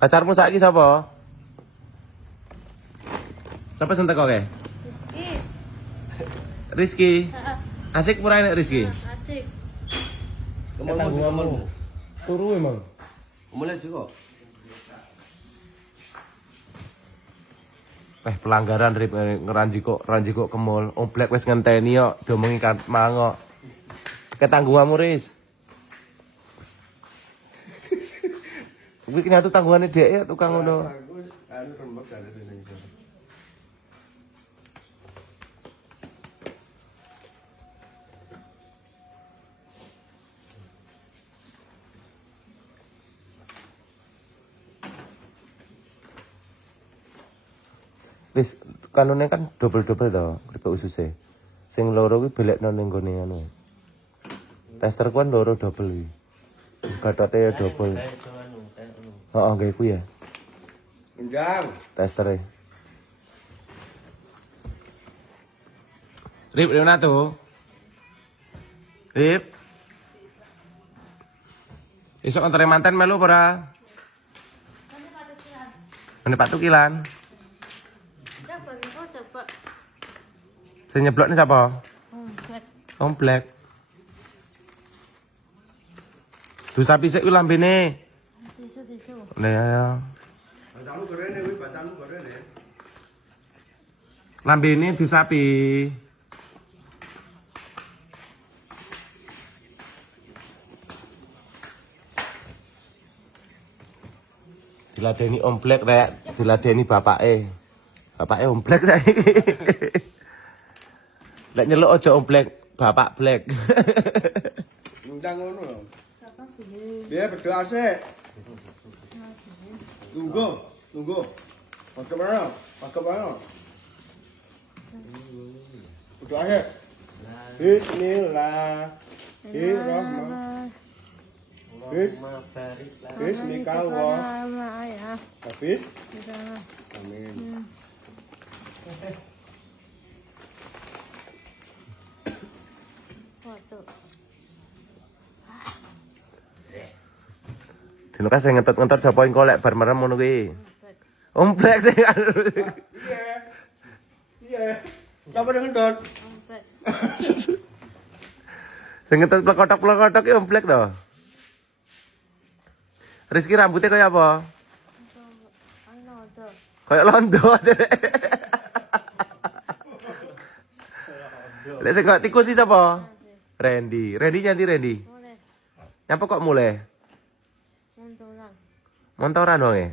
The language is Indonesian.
Pacarmu saiki sapa? Sapa sing teko ke? Rizky. Rizky. Asik pura enek Rizky. Asik. Ketanggunganmu. Turu emang. Mulai juga. Pelanggaran rip ranji kok ke mall. Omplek wis ngenteni kok diomongi kan mangok. Ketanggunganmu Riz. Kuwi kena tuh tanggungane dhek ya tukang ngono. Aku rembek dari sini. Wis kanune kan double-double to kripik ususe. Sing loro kuwi belekno ning gone anu. Tester kan loro double kuwi. Bathote ya double. Heeh, gawe ku ya. Enjang. Testere. Rip, Leona tuh. Rip. Isok antar manten melu ora? Mene patukilan. Coba. Sing nyeblok ni siapa? Komplek. Komplek. Tuh sapi sik kuwi lambene. Tisu. Nah ya. Batamu keren ya, batamu keren ya. Lambene du sapi. Diladeni omplek rek, diladeni bapake. Bapake omplek saiki. Lek nyeluk aja omplek, bapak blek. Enjang ngono lho. Apa sih? Dia berdoa sih. Tunggu. Pakai mana? Berdoa sih. Bismillahirrahmanirrahim. Bismillah. Ya. Habis. Bisa. Amin. Foto. Dino kan sing ngentot-ngentot sapa ing kolek bar merem ngono kuwi. Omplek sing Iya. Siapa yang ngendon? Komplek. sing ngentot plekotok-plekotok ki omplek to. Rizky rambutnya kayak apa? Kayak londo. Lek sing kok tikus sih sapa? Randy. Randy nyanti Randy. Boleh. Nyapa kok mulai? Montoran. Montoran wae.